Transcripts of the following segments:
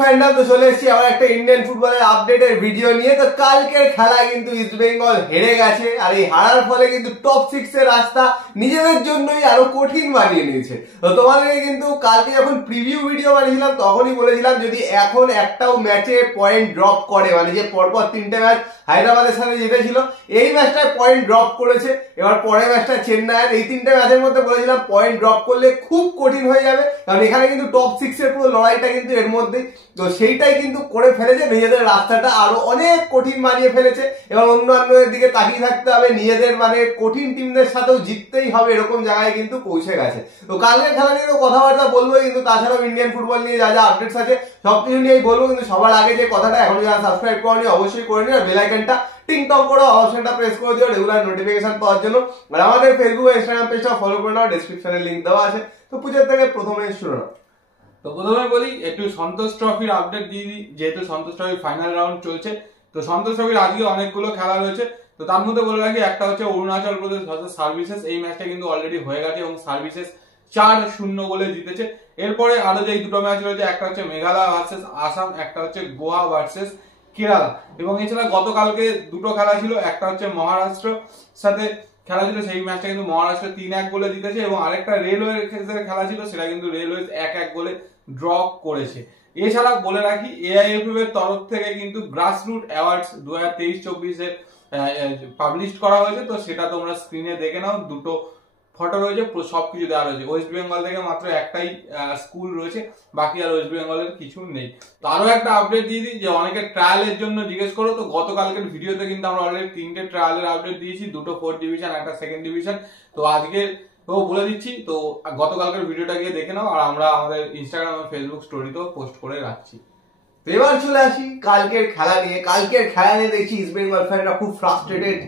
Fandom তো চলে এসেছি আবার একটা ইন্ডিয়ান ফুটবলের আপডেটের ভিডিও নিয়ে। তো কালকের খেলা কিন্তু ইস্ট বেঙ্গল হেরে গেছে, আর এই হারার ফলে কিন্তু টপ 6 এর রাস্তা নিজেদের জন্যই আরো কঠিন বানিয়ে নিয়েছে। তো তোমাদেরকে কিন্তু কালকে যখন প্রিভিউ ভিডিও বানিয়েছিলাম তখনই বলেছিলাম যদি এখন একটাও ম্যাচে পয়েন্ট ড্রপ করে, মানে যে পরপর 3টে ম্যাচ হায়দ্রাবাদের সাথে জিতেছিল, এই ম্যাচটায় পয়েন্ট ড্রপ করেছে, এবার পরের ম্যাচটা চেন্নাইয়ের, এই 3টে ম্যাচের মধ্যে বলেছিলাম পয়েন্ট ড্রপ করলে খুব কঠিন হয়ে যাবে, কারণ এখানে কিন্তু টপ 6 এর পুরো লড়াইটা কিন্তু এর মধ্যেই। তো সেইটাই কিন্তু করে ফেলেছে, নিজেদের রাস্তাটা আরো অনেক কঠিন বানিয়ে ফেলেছে। এবার অন্যান্যদের দিকে তাকিয়ে থাকতে হবে, নিজেদের মানে কঠিন টিমদের সাথেও জিততেই হবে, এরকম জায়গায় কিন্তু পৌঁছে গেছে। তো কালকের খেলা নিয়ে তো কথাবার্তা বলবো, কিন্তু তাছাড়াও ইন্ডিয়ান ফুটবল নিয়ে যা যা আপডেটস আছে সবকিছু নিয়েই বলবো। কিন্তু সবার আগে যে কথাটা, এখন যারা সাবস্ক্রাইব করেনি অবশ্যই করে নিন, আর বেল আইকনটা টিং টং করে অপশনটা প্রেস করে দিও রেগুলার নোটিফিকেশন পাওয়ার জন্য। আর আমাদের ফেসবুক ও ইনস্টাগ্রাম পেজটা ফলো করে নাও, ডেসক্রিপশনে লিংক দেওয়া আছে। তো পূজার থেকে প্রথমে শুরু নাও। তো প্রথমে বলি একটু সন্তোষ ট্রফির আপডেট দিয়ে দিই, যেহেতু সন্তোষ ট্রফির ফাইনাল রাউন্ড চলছে। তো সন্তোষ ট্রফির আজকে অনেকগুলো খেলা রয়েছে, তো তার মধ্যে বলে রাখি একটা হচ্ছে অরুণাচল প্রদেশ ভার্সেস সার্ভিসেস। এই ম্যাচটা কিন্তু অলরেডি হয়ে গেছে এবং সার্ভিসেস 4-0 গোলে জিতেছে। এরপরে আরো যে দুটো ম্যাচ রয়েছে, একটা হচ্ছে মেঘালয় ভার্সেস আসাম, একটা হচ্ছে গোয়া ভার্সেস কেরালা। এবং এছাড়া গতকালকে দুটো খেলা ছিল, একটা হচ্ছে মহারাষ্ট্র সাথে খেলা ছিল, সেই ম্যাচটা কিন্তু মহারাষ্ট্র 3-1 গোলে জিতেছে, এবং আরেকটা রেলওয়ে খেলা ছিল, সেটা কিন্তু রেলওয়ে 1-1 গোলে ড্রপ করেছে। এছাড়া বলে রাখি এআইএফএফ এর তরফ থেকে কিন্তু গ্রাসরুট অ্যাওয়ার্ডস 2023-24 এর পাবলিশ করা হয়েছে। তো সেটা তোমরা স্ক্রিনে দেখে নাও, দুটো ফটো রয়েছে, সবকিছু দেওয়া রয়েছে। ওয়েস্ট বেঙ্গল থেকে মাত্র একটাই স্কুল রয়েছে, বাকি আর ওয়েস্ট বেঙ্গলের কিছু নেই। তো আরো একটা আপডেট দিয়ে দিই, যে অনেকে ট্রায়ালের জন্য জিজ্ঞেস করো। তো গতকালকের ভিডিওতে কিন্তু আমরা অলরেডি 3টে ট্রায়ালের আপডেট দিয়েছি, দুটো 4th ডিভিশন, একটা 2nd ডিভিশন। তো আজকে তো বলে দিচ্ছি, তো গতকালকের ভিডিওটা গিয়ে দেখে নাও, আর আমরা আমাদের ইনস্টাগ্রাম আর ফেসবুক স্টোরিতেও পোস্ট করে রাখছি। তো এবার চলে আসি কালকের খেলা নিয়ে। কালকের খেলা নিয়ে দেখছি ইস্ট বেঙ্গল ফ্যানরা খুব ফ্রাস্ট্রেটেড,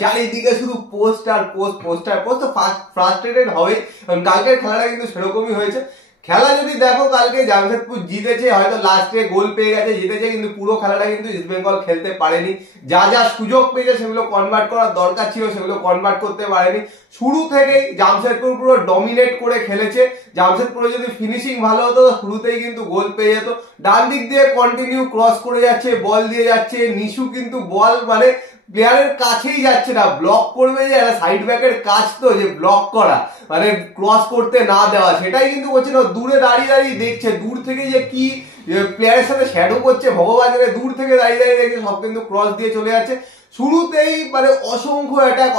চারিদিকে শুধু পোস্ট আর পোস্ট, পোস্ট আর পোস্ট। তো ফ্রাস্ট্রেটেড হবে, কারণ কালকের খেলাটা কিন্তু সেরকমই হয়েছে। খেলা যদি দেখো, কালকে জামশেদপুর জিতেছে, হয়তো লাস্টে গোল পেয়ে গেছে, জিতেছে, কিন্তু পুরো খেলাটা কিন্তু ইস্ট বেঙ্গল খেলতে পারেনি। যা যা সুযোগ পেয়েছে সেগুলো কনভার্ট করার দরকার ছিল, সেগুলো কনভার্ট করতে পারেনি। শুরু থেকেই জামশেদপুর পুরো ডমিনেট করে খেলেছে। জামশেদপুরে যদি ফিনিশিং ভালো হতো তো শুরুতেই কিন্তু গোল পেয়ে যেত। ডান দিক দিয়ে কন্টিনিউ ক্রস করে যাচ্ছে, বল দিয়ে যাচ্ছে, নিশু কিন্তু বল মানে প্লেয়ারের কাছেই যাচ্ছে না, ব্লক করবে যে একটা সাইড ব্যাকের কাজ, তো যে ব্লক করা মানে ক্রস করতে না দেওয়া, সেটাই কিন্তু করছে না। দূরে দাঁড়িয়ে দাঁড়িয়ে দেখছে, দূর থেকে যে কি প্লেয়ারের সাথে শ্যাডো করছে ভগবান জানে, দূর থেকে দাঁড়িয়ে দাঁড়িয়ে দেখছে, সব কিন্তু ক্রস দিয়ে চলে যাচ্ছে। শুরুতেই মানে অসংখ্য অ্যাটাক।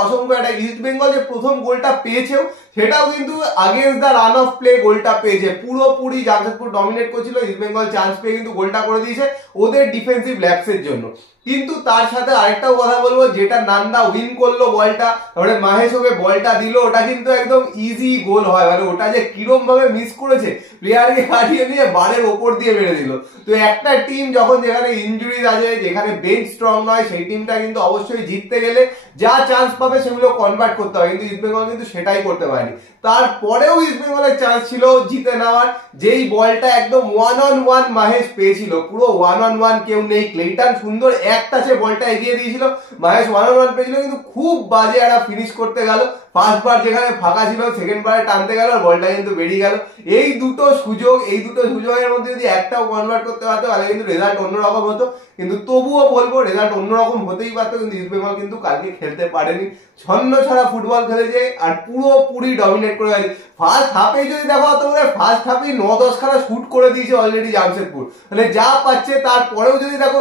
ইস্ট বেঙ্গল যে প্রথম গোলটা পেয়েছেও সেটাও কিন্তু against the run of play গোলটা পেয়েছে। পুরোপুরি জামশেদপুর ডমিনেট করছিল, ইস্ট বেঙ্গল চান্স পেয়ে কিন্তু গোলটা করে দিয়েছে ওদের ডিফেন্সিভ ল্যাপসের জন্য। কিন্তু তার সাথে আরেকটাও কথা বলবো, যেটা নান্দা উইন করলো বলটা, তারপরে মাহেশ ওকে বলটা দিল, ওটা কিন্তু একদম ইজি গোল হয়। মানে ওটা যে কিরম ভাবে মিস করেছে, প্লেয়ারকে কাটিয়ে নিয়ে বারের ওপর দিয়ে মেরে দিল। তো একটা টিম যখন যেখানে ইনজুরিজ আছে, যেখানে বেঞ্চ স্ট্রং নয়, সেই টিমটা কিন্তু অবশ্যই জিততে গেলে যা চান্স পাবে সেগুলো কনভার্ট করতে হয়, কিন্তু ইস্ট বেঙ্গল কিন্তু সেটাই করতে পারেনি। তারপরেও ইস্ট বেঙ্গলের চান্স ছিল জিতে নেওয়ার, যেই বলটা একদম 1-on-1 মাহেশ পেয়েছিল, পুরো 1-on-1, কেউ নেই, ক্লেটন সুন্দর এক টাচে বলটা এগিয়ে দিয়েছিল, মাহেশ 1-on-1 পেয়েছিল, কিন্তু খুব বাজে একটা ফিনিশ করতে গেল। ফার্স্ট বার যেখানে ফাঁকা ছিল, সেকেন্ড বারে টানতে গেল, আর বলটা কিন্তু বেরিয়ে গেল। এই দুটো সুযোগের মধ্যে যদি একটাও কনভার্ট করতে পারতো তাহলে কিন্তু রেজাল্ট অন্যরকম হতো। কিন্তু তবুও বলবো রেজাল্ট অন্যরকম হতেই পারতো, কিন্তু ইস্ট বেঙ্গল কিন্তু কালকে খেলতে পারেনি, ছন্ন ছাড়া ফুটবল খেলেছে আর পুরোপুরি ডমিনেট করে গেছে। ফার্স্ট হাফে যদি দেখো, তোমাদের ফার্স্ট হাফে 9-10 খানা শুট করে দিয়েছে অলরেডি জামশেদপুর, মানে যা পাচ্ছে। তারপরেও যদি দেখো,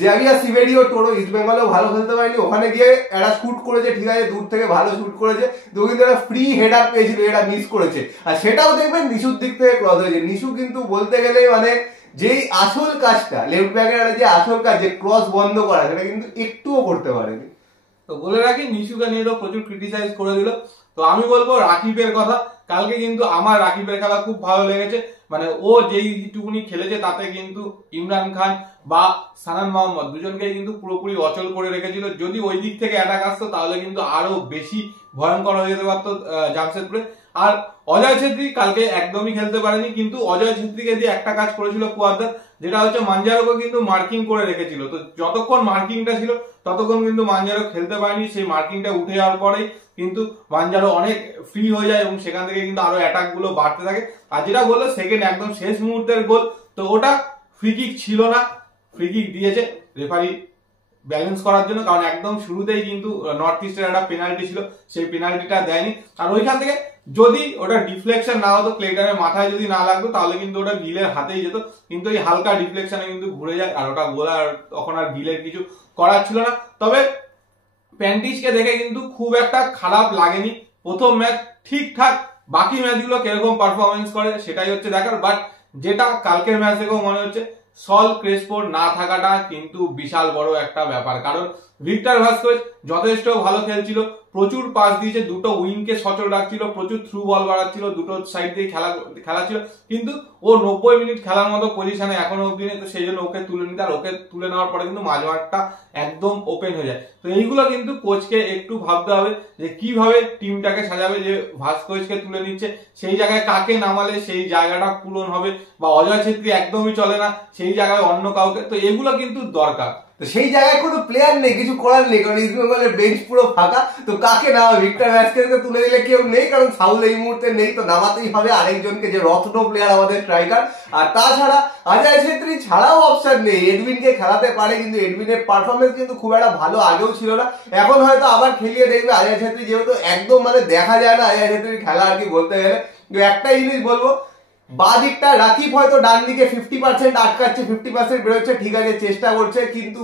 জাভিয়ার সিভেরিও টোরো, ইস্ট বেঙ্গলেও ভালো খেলতে পারেনি, ওখানে গিয়ে একটা শুট করেছে, ঠিক আছে, দূর থেকে ভালো শুট করেছে, তো কিন্তু একটা ফ্রি হেডার পেয়েছিল, এটা মিস করেছে। আর সেটাও দেখবেন নিশুর দিক থেকে ক্রস হয়েছে। নিশু কিন্তু বলতে গেলে মানে যেই আসল কাজটা, লেফট ব্যাকের যে আসল কাজ, যে ক্রস বন্ধ করা, সেটা কিন্তু একটুও করতে পারেনি। তো বলে রাখি নিশুকে নিয়ে তো প্রচুর ক্রিটিসাইজ করে দিল। তো আমি বলবো রাকিবের কথা, কালকে কিন্তু আমার রাকিবের খেলা খুব ভালো লেগেছে। মানে ও যেইটুকুনি খেলেছে তাতে কিন্তু ইমরান খান বা সানান মোহাম্মদ দুজনকে কিন্তু পুরোপুরি অচল করে রেখেছিল। যদি ওই দিক থেকে অ্যাটাক আসতো তাহলে কিন্তু আরো বেশি ভয়ঙ্কর হয়ে যেতে পারতো জামশেদপুরে। আর অজয় ছেত্রী কালকে একদমই খেলতে পারেনি, কিন্তু অজয় ছেত্রীকে দিয়ে একটা কাজ করেছিল কুয়াদ্দার, যেটা হচ্ছে মানজারোকে কিন্তু মার্কিং করে রেখেছিল। তো যতক্ষণ মার্কিংটা ছিল ততক্ষণ কিন্তু মানজারো খেলতে পারেনি। সেই মার্কিংটা উঠে যাওয়ার পরেই কিন্তু মানজারো অনেক ফ্রি হয়ে যায় এবং সেখান থেকে কিন্তু আরো অ্যাটাক গুলো বাড়তে থাকে। আর যেটা বললো সেকেন্ড একদম শেষ মুহূর্তের গোল, তো ওটা ফ্রি কিক ছিল না, ফ্রি কিক দিয়েছে রেফারি ব্যালেন্স করার জন্য, কারণ একদম শুরুতেই কিন্তু নর্থ ইস্টের একটা পেনাল্টি ছিল, সেই পেনাল্টিটা দেয়নি। আর ওইখান থেকে যদি ওটা ডিফ্লেকশন না হতো, ক্লেটারের মাথায় যদি না লাগতো, তাহলে কিন্তু ওটা গিলের হাতেই যেত, কিন্তু এই হালকা ডিফ্লেকশনে কিন্তু ঘুরে যায় আর ওটা গোল, আর তখন আর গিলের কিছু করার ছিল না। তবে প্যান্টিসকে দেখে কিন্তু খুব একটা খারাপ লাগেনি, প্রথম ম্যাচ ঠিকঠাক, বাকি ম্যাচগুলো কিরকম পারফরমেন্স করে সেটাই হচ্ছে দেখার। বাট যেটা কালকের ম্যাচ থেকেও মনে হচ্ছে, সল ক্রেসপোর না থাকাটা কিন্তু বিশাল বড় একটা ব্যাপার, কারণ ভিক্টর ভাস্কেজ যথেষ্ট ভালো খেলছিল, প্রচুর পাস দিয়েছে, দুটো উইংকে সচল রাখছিল, প্রচুর থ্রু বল বাড়াচ্ছিল, দুটো সাইড দিয়ে খেলা ছিল, কিন্তু ও 90 মিনিট খেলার মতো পজিশনে এখনো অব্দি নেই। তো সেই জন্য ওকে তুলে নিতে, আর ওকে তুলে নেওয়ার পরে কিন্তু মাঝমাঠটা একদম ওপেন হয়ে যায়। তো এইগুলো কিন্তু কোচকে একটু ভাবতে হবে যে কিভাবে টিমটাকে সাজাবে, যে ভাস্কেজকে তুলে নিচ্ছে সেই জায়গায় কাকে নামালে সেই জায়গাটা পূরণ হবে, বা অজয় ছেত্রী একদমই চলে না সেই জায়গায় অন্য কাউকে, তো এগুলো কিন্তু দরকার। তো সেই জায়গায় কোনো প্লেয়ার নেই, কিছু করার নেই, কারণ ইস্ট বেঙ্গলের বেঞ্চ পুরো ফাঁকা। তো কাকে নামাবে? ভিক্টর ভাস্কেজকে তুলে দিলে কেউ নেই, কারণ সাউল এই মুহূর্তে নেই, তো নামাতেই হবে আরেকজনকে, যে রত্ন প্লেয়ার আমাদের স্ট্রাইকার। আর তাছাড়া অজয় ছেত্রী ছাড়াও অপশন নেই, এডউইনকে খেলাতে পারে, কিন্তু এডউইনের পারফরমেন্স কিন্তু খুব একটা ভালো আগেও ছিল না, এখন হয়তো আবার খেলিয়ে দেখবে অজয় ছেত্রী, যেহেতু একদম মানে দেখা যায় না অজয় ছেত্রীর খেলা আর কি বলতে গেলে। কিন্তু একটাই জিনিস বলবো, বাদিকটা রাকিব হয়তো ডান দিকে 50% আটকাচ্ছে, 50% বেরোচ্ছে, ঠিক আছে চেষ্টা করছে, কিন্তু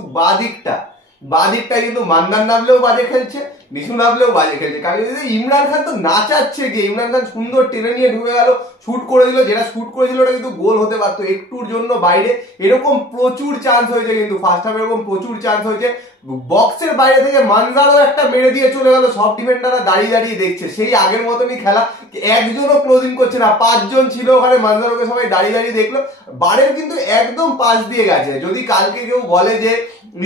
বাদিকটা কিন্তু মান্নান নামলেও বাজে খেলছে, নিশু নামলেও বাজে খেলছে। কারণ ইমরান খান তো নাচাচ্ছে গিয়ে, ইমরান খান সুন্দর টেনে নিয়ে ঢুকে গেল, শুট করে দিল, যেটা শুট করেছিল ওটা কিন্তু গোল হতে পারতো একটুর জন্য বাইরে। এরকম প্রচুর চান্স হয়েছে কিন্তু ফার্স্ট হাফে, এরকম প্রচুর চান্স হয়েছে, বক্সের বাইরে থেকে মানজারও একটা মেরে দিয়ে চলে গেল, সব ডিফেন্ডাররা দাঁড়িয়ে দাঁড়িয়ে দেখছে, সেই আগের মতনই খেলা, একজনও ক্লোজিং করছে না, 5 জন ছিল ওখানে, মানজারোকে সবাই দাঁড়িয়ে দাঁড়িয়ে দেখলো, বারের কিন্তু একদম পাস দিয়ে গেছে। যদি কালকে কেউ বলে যে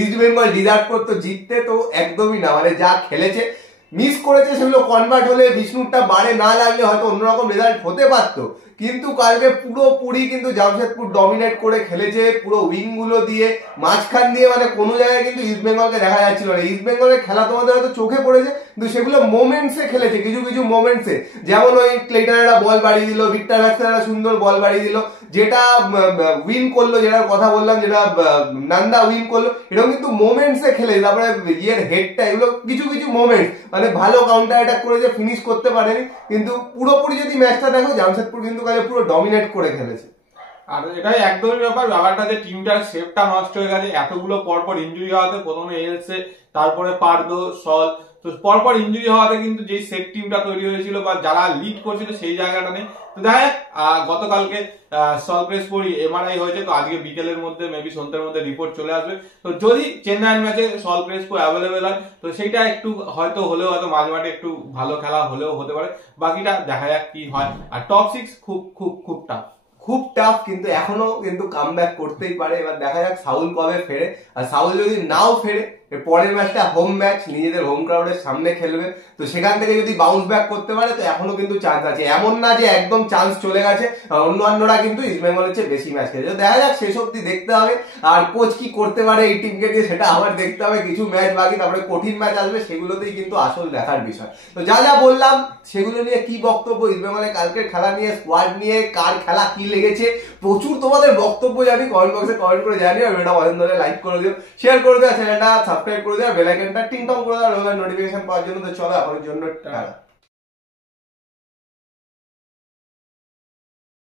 ইস্ট বেঙ্গল ডিজার্ভ করতো জিততে, তো একদমই না, মানে যা খেলেছে, মিস করেছে সেগুলো কনভার্ট হলে, বিষ্ণুরটা বারে না লাগলে হয়তো অন্যরকম রেজাল্ট হতে পারতো, কিন্তু কালকে পুরোপুরি কিন্তু জামশেদপুর ডমিনেট করে খেলেছে, পুরো উইং গুলো দিয়ে, মাঝখান দিয়ে, মানে কোনো জায়গায় কিন্তু ইস্ট বেঙ্গলকে দেখা যাচ্ছিল না। ইস্ট বেঙ্গলের খেলা তোমাদের হয়তো চোখে পড়েছে, কিন্তু সেগুলো মোমেন্টসে খেলেছে, কিছু কিছু মোমেন্টসে, যেমন ওই ক্লেটারেরা বল বাড়িয়ে দিল, ভিক্টর ভাস্কেজরা সুন্দর বল বাড়িয়ে দিল, যেটা উইন করলো, যেটার কথা বললাম, যেটা নান্দা উইন করলো, এরকম কিন্তু মোমেন্টসে খেলে, তারপরে ইয়ের হেডটা, এগুলো কিছু কিছু মোমেন্ট, মানে ভালো কাউন্টার অ্যাটাক করেছে, ফিনিশ করতে পারেনি, কিন্তু পুরোপুরি যদি ম্যাচটা দেখো, জামশেদপুর কিন্তু কালকে পুরো ডমিনেট করে খেলেছে। আর এটাই একদমই ব্যাপারটা যে টিমটার শেপটা নষ্ট হয়ে গেছে, এতগুলো পরপর ইনজুরি হওয়াতে, প্রথমে এলসে, তারপরে পারদো, সল, তো পরপর ইনজুরি হওয়াতে কিন্তু যে সেট টিমটা তৈরি হয়েছিল বা যারা লিড করছিল সেই জায়গাটা নেই। তো দেখা যাক, গতকালকে সল ক্রেসপোর এমআরআই হয়েছে, তো আজকে বিকেলের মধ্যে মেবি সন্ধ্যের মধ্যে রিপোর্ট চলে আসবে। তো যদি চেন্নাইয়ের ম্যাচে সল ক্রেসপো অ্যাভেলেবেল হয়, তো সেইটা একটু হয়তো হলেও, হয়তো মাঝে মাঠে একটু ভালো খেলা হলেও হতে পারে, বাকিটা দেখা যাক কি হয়। আর টপ 6 খুব খুব খুব টাফ, খুব টাফ, কিন্তু এখনো কিন্তু কামব্যাক করতেই পারে। এবার দেখা যাক সাউল কবে ফেরে, আর সাউল যদি নাও ফেরে, পরের ম্যাচটা হোম ম্যাচ, নিজেদের হোম ক্রাউডের সামনে খেলবে, তো সেখান থেকে যদি বাউন্স ব্যাক করতে পারে, তো এখনো কিন্তু চান্স আছে, এমন না যে একদম চান্স চলে গেছে। অন্যরা কিন্তু ইস্ট বেঙ্গলের চেয়ে বেশি ম্যাচ খেলেছে, দেখা যাক, শেষ অব্দি দেখতে হবে। আর কোচ কি করতে পারে এই টিমকে নিয়ে, সেটা আবার দেখতে হবে, কিছু ম্যাচ বাকি, তারপরে কঠিন ম্যাচ আসবে, সেগুলোতেই কিন্তু আসল দেখার বিষয়। তো যা যা বললাম সেগুলো নিয়ে কি বক্তব্য, ইস্ট বেঙ্গলের কালকের খেলা নিয়ে, স্কোয়াড নিয়ে, কার খেলা কি লেগেছে, প্রচুর তোমাদের বক্তব্য জানি, কমেন্ট বক্সে কমেন্ট করে জানিও। ভিডিওটা পছন্দ হলে লাইক করে দিও, শেয়ার করে দিও, চ্যানেলটা সাবস্ক্রাইব করে দিও, বেল আইকনটা টিং টং করে দাও নোটিফিকেশন পাওয়ার জন্য। তো চলো এখনের জন্য টাটা।